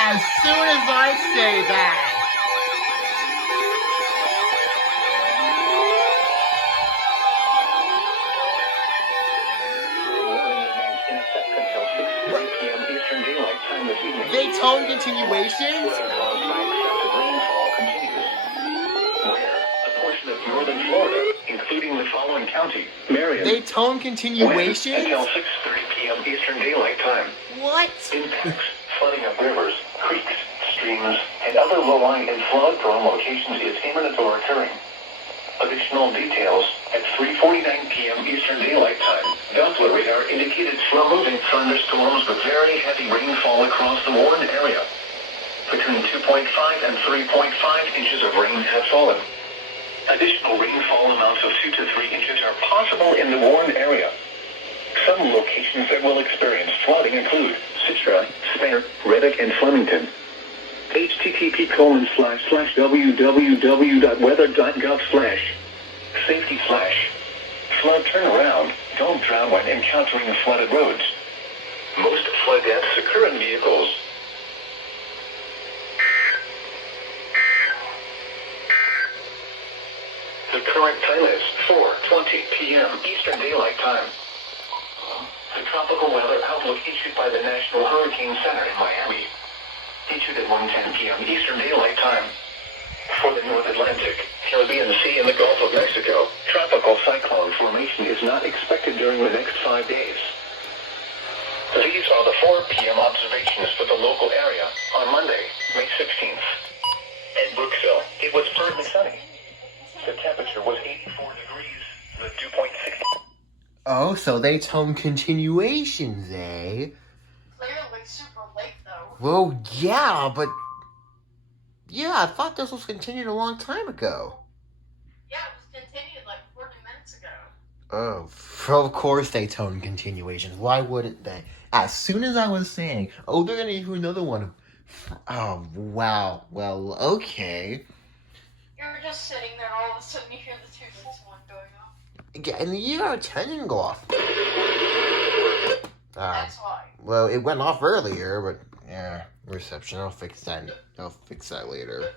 as soon as I say that. They tone continuations? Northern Florida, including the following county: Marion. They tone continuations? Until 6:30 p.m. Eastern Daylight Time. What? Impacts, flooding of rivers, creeks, streams, and other low-lying and flood-prone locations is imminent or occurring. Additional details at 3:49 p.m. Eastern Daylight Time. Doppler radar indicated slow-moving thunderstorms with very heavy rainfall across the Warren area. Between 2.5 and 3.5 inches of rain have fallen. Additional rainfall amounts of 2 to 3 inches are possible in the Warren area. Some locations that will experience flooding include Citra, Spare, Reddick, and Flemington. http://www.weather.gov/safety/ flood turnaround. Don't drown when encountering flooded roads. Most flood deaths occur in vehicles. The current time is 4:20 p.m. Eastern Daylight Time. The tropical weather outlook issued by the National Hurricane Center in Miami. Issued at 1:10 p.m. Eastern Daylight Time. For the North Atlantic, Caribbean Sea, and the Gulf of Mexico, tropical cyclone formation is not expected during the next 5 days. These are the 4 p.m. observations for the local area on Monday, May 16th. At Brooksville, it was partly sunny. The temperature was 84 degrees, the dew point 60. Oh, so they tone continuations, eh? Clearly super late, though. Well, yeah, but... Yeah, I thought this was continued a long time ago. Yeah, it was continued like 40 minutes ago. Oh, of course they tone continuations. Why wouldn't they? As soon as I was saying, oh, they're gonna do another one. Oh, wow. Well, okay. You're just sitting there, all of a sudden you hear the 261 going off. Yeah, and the ER10 didn't go off. That's why. Well, it went off earlier, but yeah, reception. I'll fix that later.